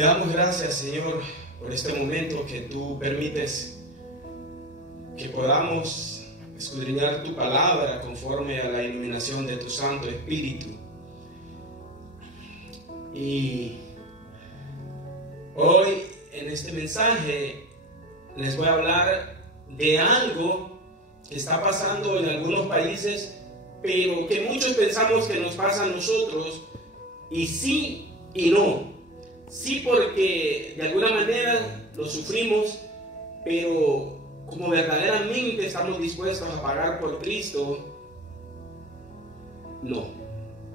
Te damos gracias, Señor, por este momento que tú permites que podamos escudriñar tu palabra conforme a la iluminación de tu Santo Espíritu. Y hoy en este mensaje les voy a hablar de algo que está pasando en algunos países, pero que muchos pensamos que nos pasa a nosotros, y sí y no. Sí, porque de alguna manera lo sufrimos, pero como verdaderamente estamos dispuestos a pagar por Cristo, no,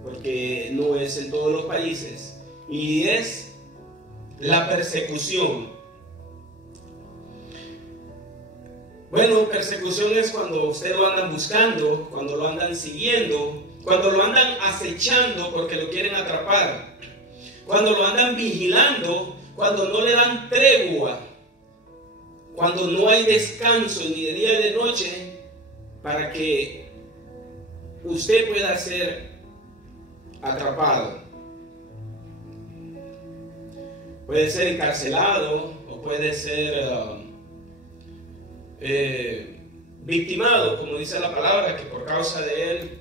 porque no es en todos los países, y es la persecución. Bueno, persecución es cuando usted lo andan buscando, cuando lo andan siguiendo, cuando lo andan acechando porque lo quieren atrapar, cuando lo andan vigilando, cuando no le dan tregua, cuando no hay descanso ni de día ni de noche para que usted pueda ser atrapado. Puede ser encarcelado o puede ser victimado, como dice la palabra, que por causa de él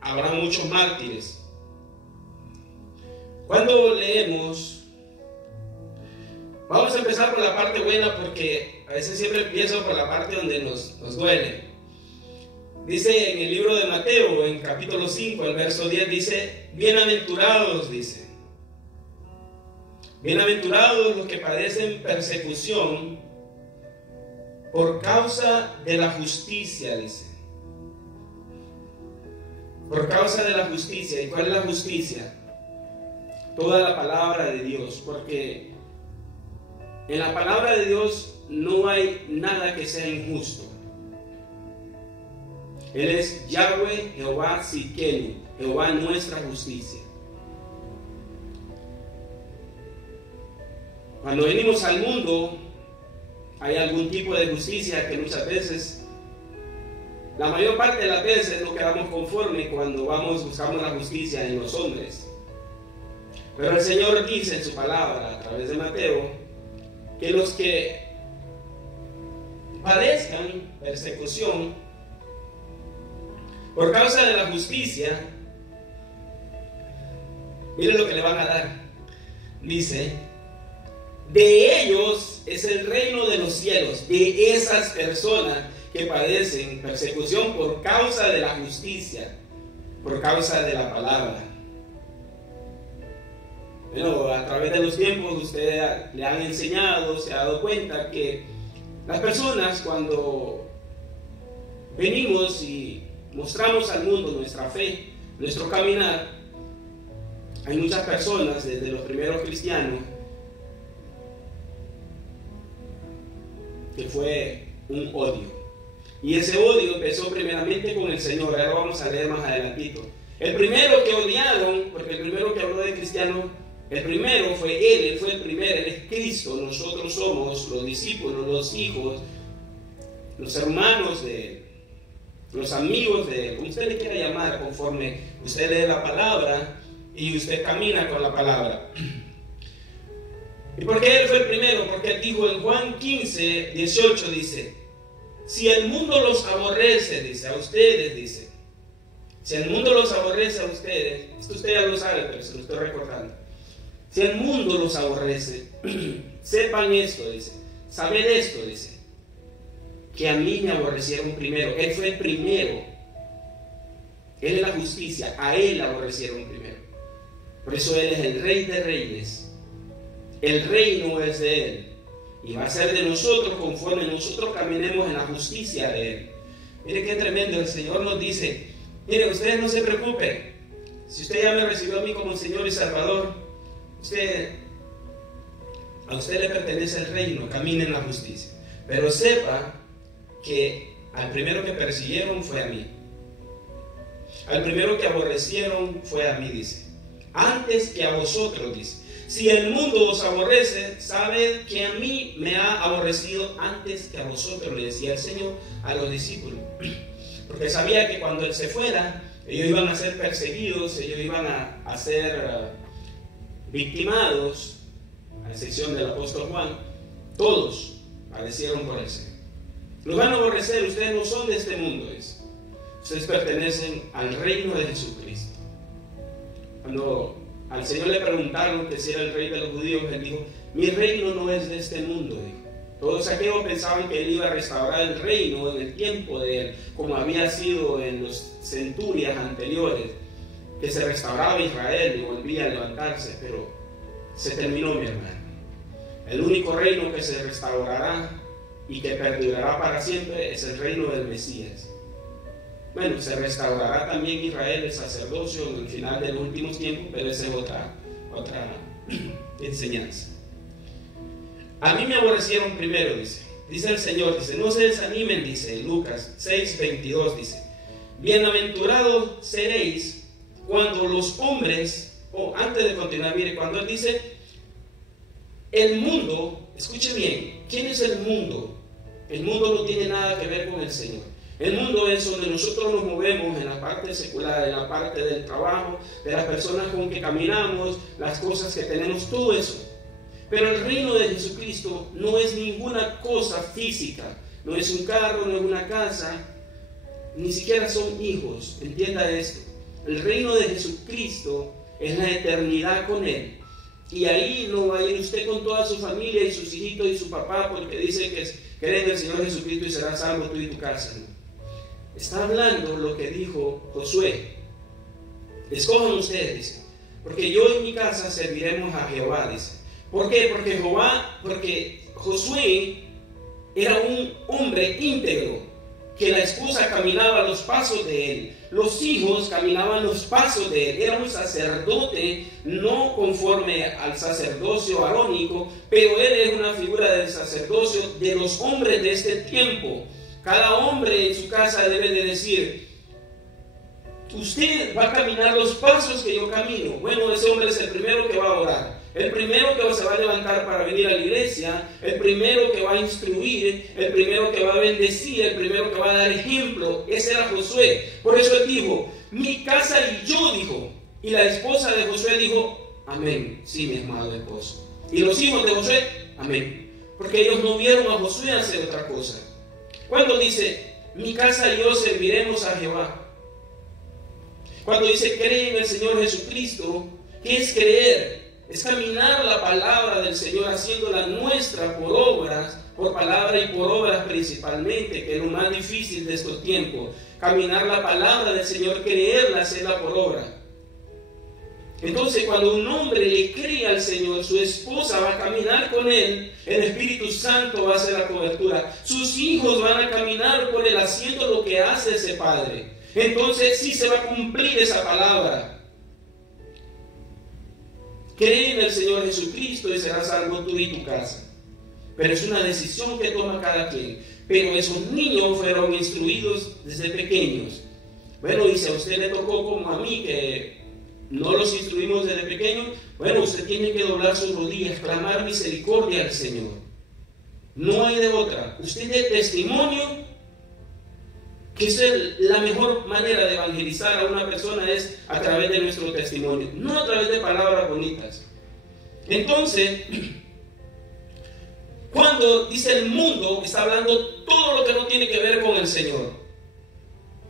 habrá muchos mártires. Cuando leemos, vamos a empezar por la parte buena, porque a veces siempre empiezo por la parte donde nos duele. Dice en el libro de Mateo, en capítulo 5, el verso 10, dice: bienaventurados, dice, bienaventurados los que padecen persecución por causa de la justicia, dice. Por causa de la justicia. ¿Y cuál es la justicia? Toda la palabra de Dios, porque en la palabra de Dios no hay nada que sea injusto. Él es Yahweh, Jehová Sidkenu, Jehová nuestra justicia. Cuando venimos al mundo, hay algún tipo de justicia que muchas veces, la mayor parte de las veces, no quedamos conformes cuando buscamos la justicia en los hombres. Pero el Señor dice en su palabra, a través de Mateo, que los que padezcan persecución por causa de la justicia, miren lo que le van a dar. Dice: de ellos es el reino de los cielos, de esas personas que padecen persecución por causa de la justicia, por causa de la palabra. Bueno, a través de los tiempos ustedes le han enseñado, se ha dado cuenta que las personas, cuando venimos y mostramos al mundo nuestra fe, nuestro caminar, hay muchas personas, desde los primeros cristianos, que fue un odio. Y ese odio empezó primeramente con el Señor. Ahora lo vamos a leer más adelantito. El primero que odiaron, porque el primero que habló de cristiano, el primero fue Él fue el primero, Él es Cristo. Nosotros somos los discípulos, los hijos, los hermanos de Él, los amigos de Él, como usted le quiera llamar, conforme usted lee la palabra y usted camina con la palabra. ¿Y por qué Él fue el primero? Porque Él dijo en Juan 15, 18, dice: si el mundo los aborrece, dice, a ustedes, dice, si el mundo los aborrece a ustedes, esto usted ya lo sabe, pero se lo estoy recordando. Si el mundo los aborrece, sepan esto, dice, sabed esto, dice, que a mí me aborrecieron primero. Él fue el primero. Él es la justicia, a Él aborrecieron primero. Por eso Él es el Rey de Reyes. El reino es de Él, y va a ser de nosotros conforme nosotros caminemos en la justicia de Él. Mire qué tremendo. El Señor nos dice: miren, ustedes no se preocupen. Si usted ya me recibió a mí como Señor y Salvador, a usted le pertenece el reino, camine en la justicia. Pero sepa que al primero que persiguieron fue a mí. Al primero que aborrecieron fue a mí, dice. Antes que a vosotros, dice. Si el mundo os aborrece, sabed que a mí me ha aborrecido antes que a vosotros, le decía el Señor a los discípulos. Porque sabía que cuando Él se fuera, ellos iban a ser perseguidos, ellos iban a ser victimados, excepción del apóstol Juan, todos padecieron por el Señor. Los van a aborrecer, ustedes no son de este mundo, dice. Ustedes pertenecen al reino de Jesucristo. Cuando al Señor le preguntaron que si era el rey de los judíos, Él dijo, mi reino no es de este mundo, dijo. Todos aquellos pensaban que Él iba a restaurar el reino en el tiempo de Él, como había sido en los centurias anteriores, que se restauraba Israel y volvía a levantarse, pero se terminó, mi hermano. El único reino que se restaurará y que perdurará para siempre es el reino del Mesías. Bueno, se restaurará también Israel, el sacerdocio, en el final de los últimos tiempos, pero esa es otra enseñanza. A mí me aborrecieron primero, dice el Señor, dice, no se desanimen, dice Lucas 6:22, dice, bienaventurados seréis cuando los hombres, antes de continuar, mire, cuando Él dice, el mundo, escuche bien, ¿quién es el mundo? El mundo no tiene nada que ver con el Señor. El mundo es donde nosotros nos movemos, en la parte secular, en la parte del trabajo, de las personas con que caminamos, las cosas que tenemos, todo eso. Pero el reino de Jesucristo no es ninguna cosa física, no es un carro, no es una casa, ni siquiera son hijos, entienda esto. El reino de Jesucristo es la eternidad con Él. Y ahí no va a ir usted con toda su familia y sus hijitos y su papá porque dice que cree en el Señor Jesucristo y serás salvo tú y tu casa, ¿no? Está hablando lo que dijo Josué. Escojan ustedes, dice, porque yo y mi casa serviremos a Jehová, dice. ¿Por qué? Porque Josué era un hombre íntegro, que la esposa caminaba los pasos de él, los hijos caminaban los pasos de él, era un sacerdote no conforme al sacerdocio arónico, pero él es una figura del sacerdocio de los hombres de este tiempo. Cada hombre en su casa debe de decir, usted va a caminar los pasos que yo camino. Bueno, ese hombre es el primero que va a orar, el primero que se va a levantar para venir a la iglesia, el primero que va a instruir, el primero que va a bendecir, el primero que va a dar ejemplo. Ese era Josué. Por eso él dijo, mi casa y yo, dijo. Y la esposa de Josué dijo, amén, sí, mi amado esposo. Y los hijos de Josué, amén. Porque ellos no vieron a Josué hacer otra cosa. Cuando dice, mi casa y yo serviremos a Jehová. Cuando dice, cree en el Señor Jesucristo, ¿qué es creer? Es caminar la palabra del Señor, haciéndola nuestra por obras, por palabra y por obras principalmente, que es lo más difícil de estos tiempos. Caminar la palabra del Señor, creerla, hacerla por obra. Entonces, cuando un hombre le cree al Señor, su esposa va a caminar con él, el Espíritu Santo va a hacer la cobertura, sus hijos van a caminar por él haciendo lo que hace ese padre. Entonces, sí se va a cumplir esa palabra. Cree en el Señor Jesucristo y serás salvo tú y tu casa. Pero es una decisión que toma cada quien. Pero esos niños fueron instruidos desde pequeños. Bueno, y si a usted le tocó como a mí, que no los instruimos desde pequeños, bueno, usted tiene que doblar sus rodillas, clamar misericordia al Señor. No hay de otra. Usted dé testimonio, que es la mejor manera de evangelizar a una persona es a través de nuestro testimonio, no a través de palabras bonitas. Entonces, cuando dice el mundo, está hablando todo lo que no tiene que ver con el Señor.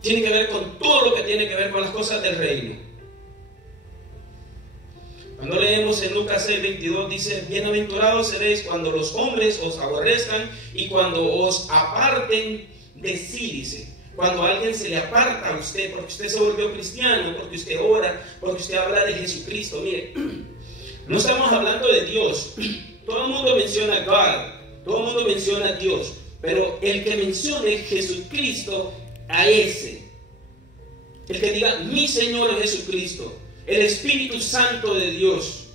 Tiene que ver con todo lo que tiene que ver con las cosas del reino. Cuando leemos en Lucas 6:22 dice, bienaventurados seréis cuando los hombres os aborrezcan y cuando os aparten de sí, dice. Cuando alguien se le aparta a usted porque usted se volvió cristiano, porque usted ora, porque usted habla de Jesucristo. Mire, no estamos hablando de Dios. Todo el mundo menciona God, todo el mundo menciona Dios, pero el que mencione Jesucristo, a ese, el que diga mi Señor es Jesucristo, el Espíritu Santo de Dios,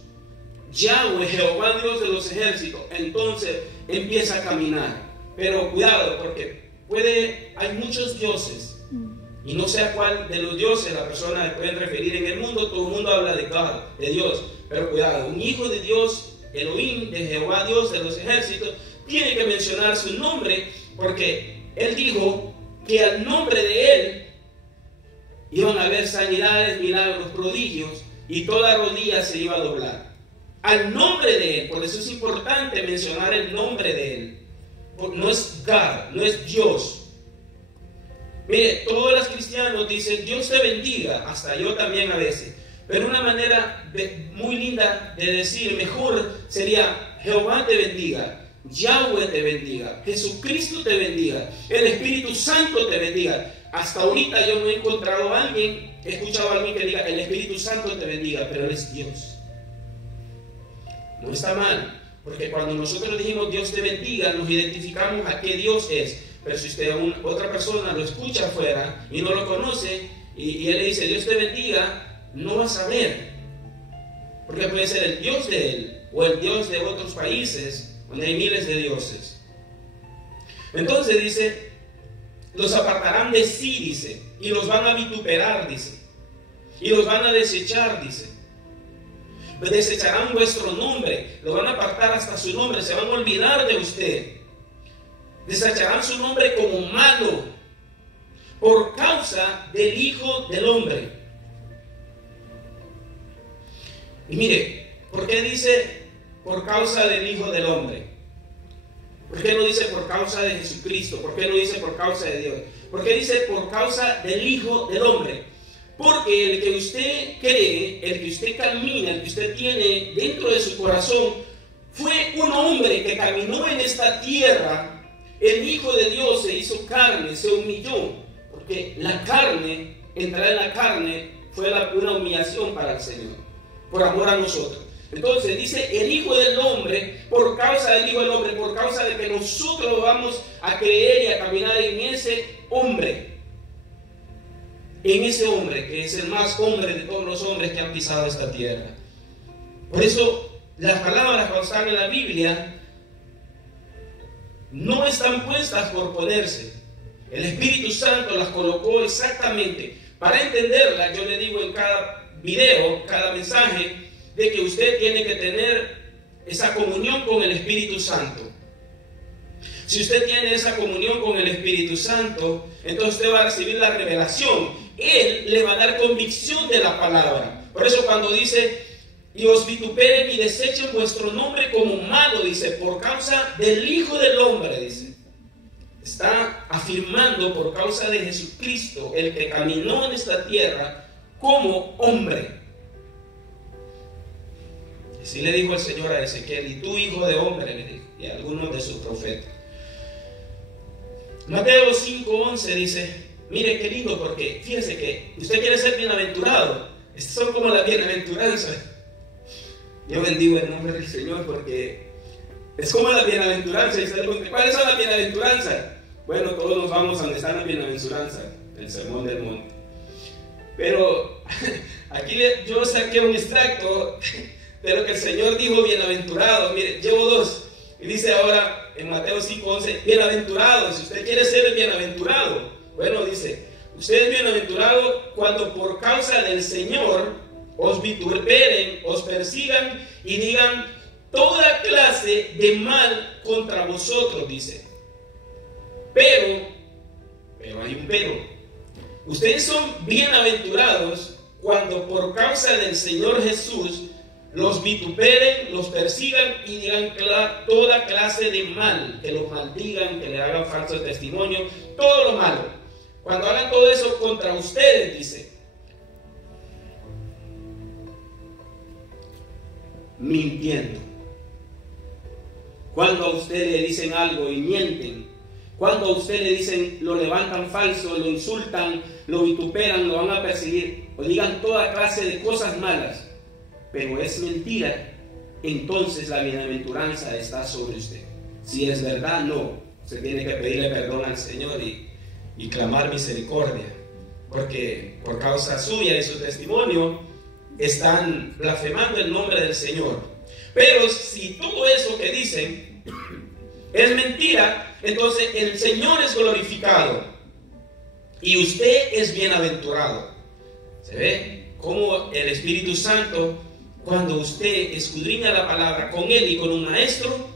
Yahweh, Jehová Dios de los ejércitos, entonces empieza a caminar. Pero cuidado, porque hay muchos dioses y no sé a cuál de los dioses la persona se puede referir en el mundo. Todo el mundo habla de God, de Dios, pero cuidado, un hijo de Dios, Elohim, de Jehová Dios de los ejércitos, tiene que mencionar su nombre, porque él dijo que al nombre de él iban a haber sanidades, milagros, prodigios, y toda rodilla se iba a doblar. al nombre de Él. Por eso es importante mencionar el nombre de Él. No es God, no es Dios. Mire, todos los cristianos dicen Dios te bendiga, hasta yo también a veces. Pero una manera muy linda de decir mejor sería Jehová te bendiga, Yahweh te bendiga, Jesucristo te bendiga, el Espíritu Santo te bendiga. Hasta ahorita yo no he encontrado a alguien, he escuchado a alguien que diga el Espíritu Santo te bendiga, pero Él es Dios. No está mal, porque cuando nosotros dijimos Dios te bendiga, nos identificamos a qué Dios es. Pero si usted otra persona lo escucha afuera y no lo conoce, y él le dice Dios te bendiga, no va a saber, porque puede ser el Dios de él o el Dios de otros países donde hay miles de dioses. Entonces dice, los apartarán de sí, dice, y los van a vituperar, dice, y los van a desechar, dice. Desecharán vuestro nombre, lo van a apartar hasta su nombre, se van a olvidar de usted. Desecharán su nombre como malo por causa del Hijo del Hombre. Y mire, ¿por qué dice por causa del Hijo del Hombre? ¿Por qué no dice por causa de Jesucristo? ¿Por qué no dice por causa de Dios? ¿Por qué dice por causa del Hijo del Hombre? Porque el que usted cree, el que usted camina, el que usted tiene dentro de su corazón, fue un hombre que caminó en esta tierra. El Hijo de Dios se hizo carne, se humilló, porque la carne, entrar en la carne, fue una humillación para el Señor, por amor a nosotros. Entonces dice el Hijo del Hombre, por causa del Hijo del Hombre, por causa de que nosotros vamos a creer y a caminar en ese hombre, que es el más hombre de todos los hombres que han pisado esta tierra. Por eso las palabras cuando están en la Biblia no están puestas por ponerse. El Espíritu Santo las colocó exactamente. Para entenderlas, yo le digo en cada video, cada mensaje, de que usted tiene que tener esa comunión con el Espíritu Santo. Si usted tiene esa comunión con el Espíritu Santo, entonces usted va a recibir la revelación. Él le va a dar convicción de la palabra. Por eso cuando dice, y os vituperen y desechen vuestro nombre como malo, dice, por causa del Hijo del Hombre, dice. Está afirmando por causa de Jesucristo, el que caminó en esta tierra como hombre. Así le dijo el Señor a Ezequiel, y tú, hijo de hombre, le dijo, y a algunos de sus profetas. Mateo 5:11 dice, mire qué lindo, porque fíjese que usted quiere ser bienaventurado. Estas son como las bienaventuranzas. Yo bendigo el nombre del Señor porque es como la bienaventuranza. ¿Cuáles son las bienaventuranzas? Bueno, todos nos vamos a donde están las bienaventuranzas, el sermón del monte. Pero aquí yo saqué un extracto de lo que el Señor dijo bienaventurado. Mire, llevo dos. Y dice ahora en Mateo 5:11, bienaventurado. Si usted quiere ser el bienaventurado, bueno, dice, usted es bienaventurado cuando por causa del Señor os vituperen, os persigan y digan toda clase de mal contra vosotros, dice. Pero hay un pero. Ustedes son bienaventurados cuando por causa del Señor Jesús los vituperen, los persigan y digan toda clase de mal, que los maldigan, que le hagan falso testimonio, todo lo malo. Cuando hagan todo eso contra ustedes, dice, mintiendo. Cuando a usted le dicen algo y mienten, cuando a usted le dicen, lo levantan falso, lo insultan, lo vituperan, lo van a perseguir, o digan toda clase de cosas malas, pero es mentira, entonces la bienaventuranza está sobre usted. Si es verdad, no. Usted tiene que pedirle perdón al Señor y clamar misericordia, porque por causa suya y su testimonio están blasfemando el nombre del Señor. Pero si todo eso que dicen es mentira, entonces el Señor es glorificado y usted es bienaventurado. ¿Se ve? Como el Espíritu Santo, cuando usted escudriña la palabra con él y con un maestro,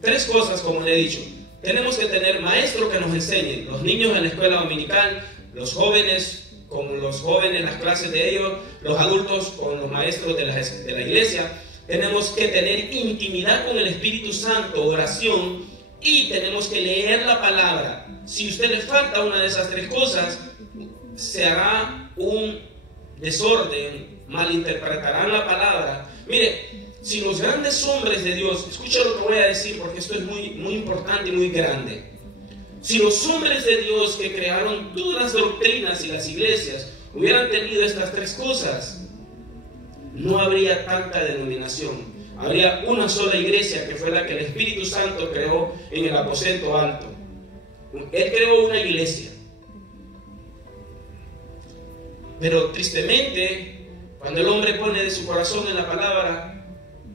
tres cosas, como le he dicho. Tenemos que tener maestros que nos enseñen, los niños en la escuela dominical, los jóvenes con los jóvenes en las clases de ellos, los adultos con los maestros de la iglesia. tenemos que tener intimidad con el Espíritu Santo, oración, y tenemos que leer la palabra. Si a usted le falta una de esas tres cosas, se hará un desorden, malinterpretarán la palabra. Mire, si los grandes hombres de Dios, escucha lo que voy a decir porque esto es muy, muy importante y muy grande. Si los hombres de Dios que crearon todas las doctrinas y las iglesias hubieran tenido estas tres cosas, no habría tanta denominación. Habría una sola iglesia, que fue la que el Espíritu Santo creó en el aposento alto. Él creó una iglesia. Pero tristemente, cuando el hombre pone de su corazón en la palabra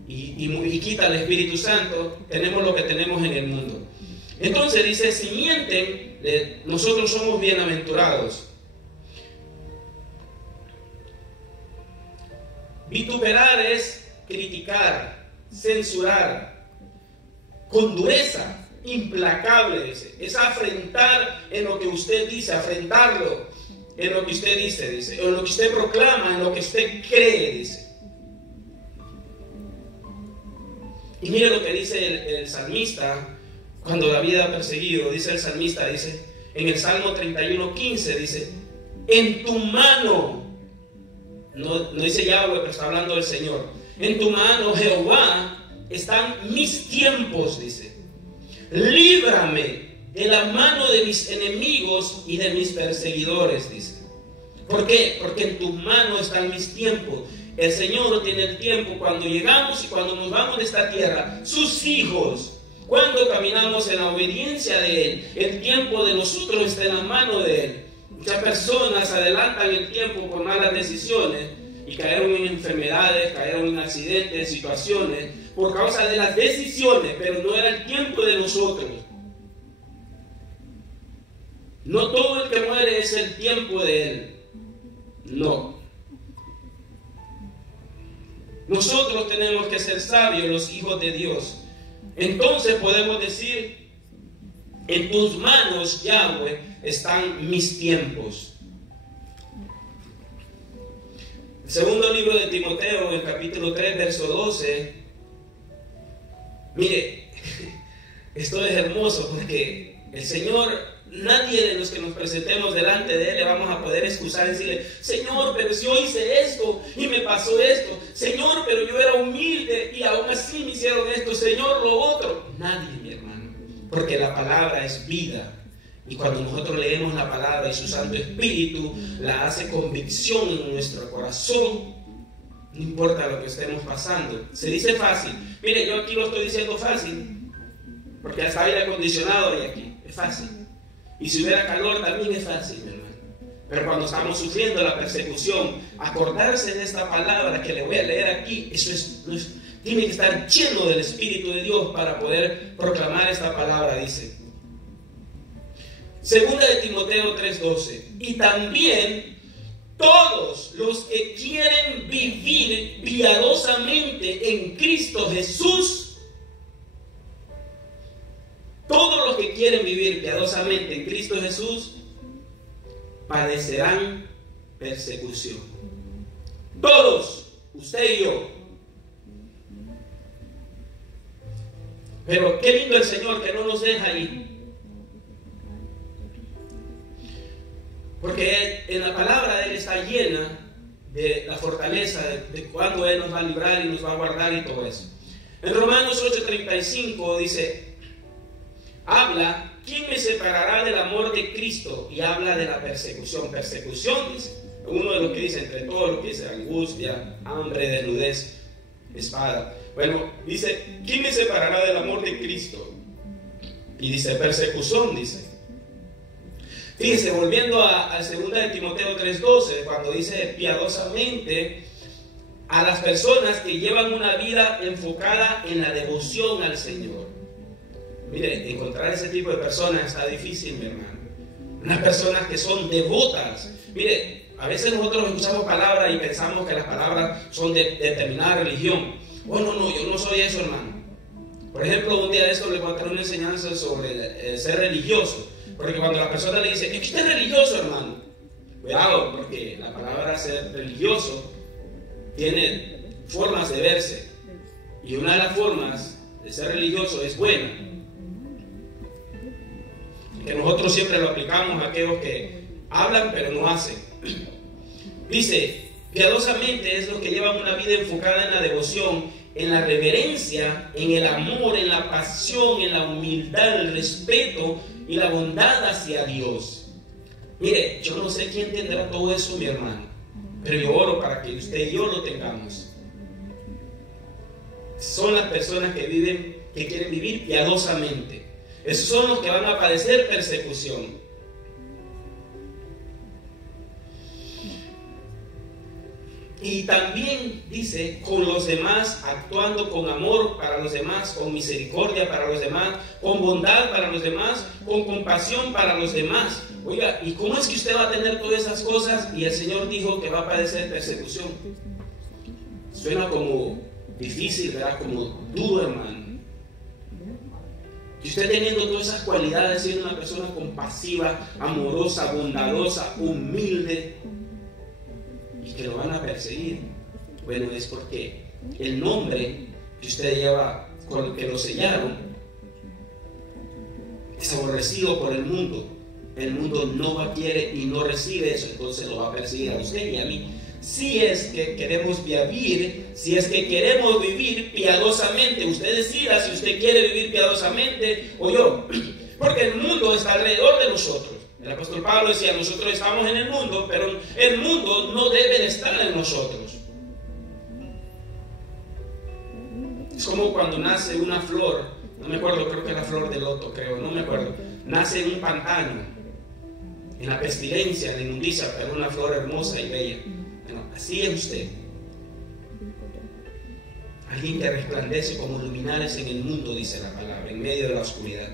y quita al Espíritu Santo, tenemos lo que tenemos en el mundo. Entonces dice, si mienten, nosotros somos bienaventurados. Vituperar es criticar, censurar, con dureza, implacable, dice. Es afrentar en lo que usted dice, afrentarlo en lo que usted dice, o en lo que usted proclama, en lo que usted cree, dice. Y mire lo que dice el salmista cuando David ha perseguido. Dice el salmista, dice en el Salmo 31:15, dice, en tu mano, no dice Yahweh, pero está hablando del Señor, en tu mano, Jehová, están mis tiempos, dice. Líbrame de la mano de mis enemigos y de mis perseguidores, dice. ¿Por qué? Porque en tu mano están mis tiempos. El Señor tiene el tiempo cuando llegamos y cuando nos vamos de esta tierra. Sus hijos, cuando caminamos en la obediencia de Él, el tiempo de nosotros está en la mano de Él. Muchas personas adelantan el tiempo por malas decisiones y cayeron en enfermedades, cayeron en accidentes, situaciones, por causa de las decisiones, pero no era el tiempo de nosotros. No todo el que muere es el tiempo de Él. No. Nosotros tenemos que ser sabios, los hijos de Dios. Entonces podemos decir, en tus manos, Yahweh, están mis tiempos. El segundo libro de Timoteo, el capítulo 3, verso 12. Mire, esto es hermoso porque el Señor, nadie de los que nos presentemos delante de Él le vamos a poder excusar y decirle, Señor, pero si yo hice esto y me pasó esto, Señor, pero yo era humilde y aún así me hicieron esto, Señor, lo otro. Nadie, mi hermano, porque la palabra es vida. Y cuando nosotros leemos la palabra y su Santo Espíritu la hace convicción en nuestro corazón, no importa lo que estemos pasando. Se dice fácil. Mire, yo aquí lo estoy diciendo fácil, porque hasta aire acondicionado hay aquí. Es fácil. Y si hubiera calor también es fácil, mi hermano. Pero cuando estamos sufriendo la persecución, acordarse de esta palabra que le voy a leer aquí, tiene que estar lleno del Espíritu de Dios para poder proclamar esta palabra, dice. Segunda de Timoteo 3:12. Y también todos los que quieren vivir piadosamente en Cristo Jesús, todos los que quieren vivir piadosamente en Cristo Jesús, padecerán persecución. Todos, usted y yo. Pero qué lindo el Señor que no nos deja ahí. Porque en la palabra de Él está llena de la fortaleza, de cuándo Él nos va a librar y nos va a guardar y todo eso. En Romanos 8:35 dice, habla, ¿quién me separará del amor de Cristo? Y habla de la persecución. Persecución, dice, uno de los que dice, entre todo lo que dice, angustia, hambre, desnudez, espada. Bueno, dice, ¿quién me separará del amor de Cristo? Y dice, persecución, dice. Fíjese, volviendo a 2 de Timoteo 3:12, cuando dice piadosamente, a las personas que llevan una vida enfocada en la devoción al Señor. Mire, encontrar ese tipo de personas está difícil, mi hermano. Unas personas que son devotas. Mire, a veces nosotros escuchamos palabras y pensamos que las palabras son de determinada religión. Oh, no, yo no soy eso, hermano. Por ejemplo, un día de esto les voy a tener una enseñanza sobre ser religioso. Porque cuando la persona le dice, es que usted es religioso, hermano, cuidado, porque la palabra ser religioso tiene formas de verse. Y una de las formas de ser religioso es buena. Que nosotros siempre lo aplicamos a aquellos que hablan pero no hacen. Dice, piadosamente es lo que lleva una vida enfocada en la devoción, en la reverencia, en el amor, en la pasión, en la humildad, el respeto y la bondad hacia Dios. Mire, yo no sé quién tendrá todo eso, mi hermano, pero yo oro para que usted y yo lo tengamos. Son las personas que quieren vivir piadosamente. Esos son los que van a padecer persecución. Y también dice, con los demás, actuando con amor para los demás, con misericordia para los demás, con bondad para los demás, con compasión para los demás. Oiga, ¿y cómo es que usted va a tener todas esas cosas y el Señor dijo que va a padecer persecución? Suena como difícil, ¿verdad? Como duro, hermano. Y usted teniendo todas esas cualidades, siendo una persona compasiva, amorosa, bondadosa, humilde, y que lo van a perseguir, bueno, es porque el nombre que usted lleva, con el que lo sellaron, es aborrecido por el mundo. El mundo no quiere y no recibe eso, entonces lo va a perseguir a usted y a mí. Si es que queremos vivir, si es que queremos vivir piadosamente, usted decida si usted quiere vivir piadosamente o yo, porque el mundo está alrededor de nosotros. El apóstol Pablo decía, nosotros estamos en el mundo, pero el mundo no debe de estar en nosotros. Es como cuando nace una flor, no me acuerdo, creo que es la flor de loto, no me acuerdo, nace en un pantano, en la pestilencia, en la inmundicia, pero una flor hermosa y bella. Bueno, así es usted. Alguien que resplandece como luminares en el mundo, dice la palabra, en medio de la oscuridad.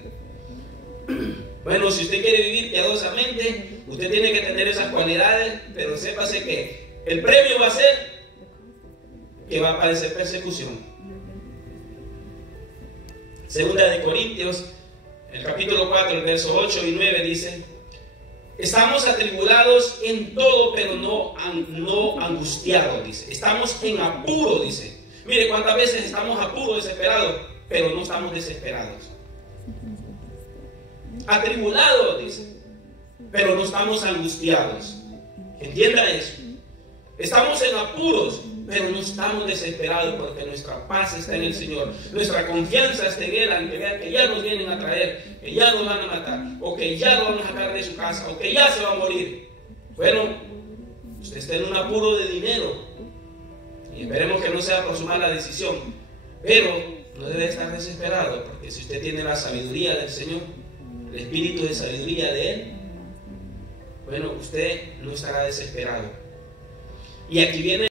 Bueno, si usted quiere vivir piadosamente, usted tiene que tener esas cualidades, pero sépase que el premio va a ser que va a padecer persecución. Segunda de Corintios, el capítulo 4, el verso 8 y 9 dice, estamos atribulados en todo, pero no angustiados, dice. Estamos en apuro, dice. Mire cuántas veces estamos apuros, desesperados, pero no estamos desesperados. Atribulados, dice, pero no estamos angustiados. Entienda eso. Estamos en apuros, pero no estamos desesperados, porque nuestra paz está en el Señor. Nuestra confianza está en Él, aunque vean que ya nos vienen a traer, que ya nos van a matar, o que ya lo van a sacar de su casa, o que ya se va a morir. Bueno, usted está en un apuro de dinero, y esperemos que no sea por su mala decisión, pero no debe estar desesperado, porque si usted tiene la sabiduría del Señor, el espíritu de sabiduría de Él, bueno, usted no estará desesperado. Y aquí viene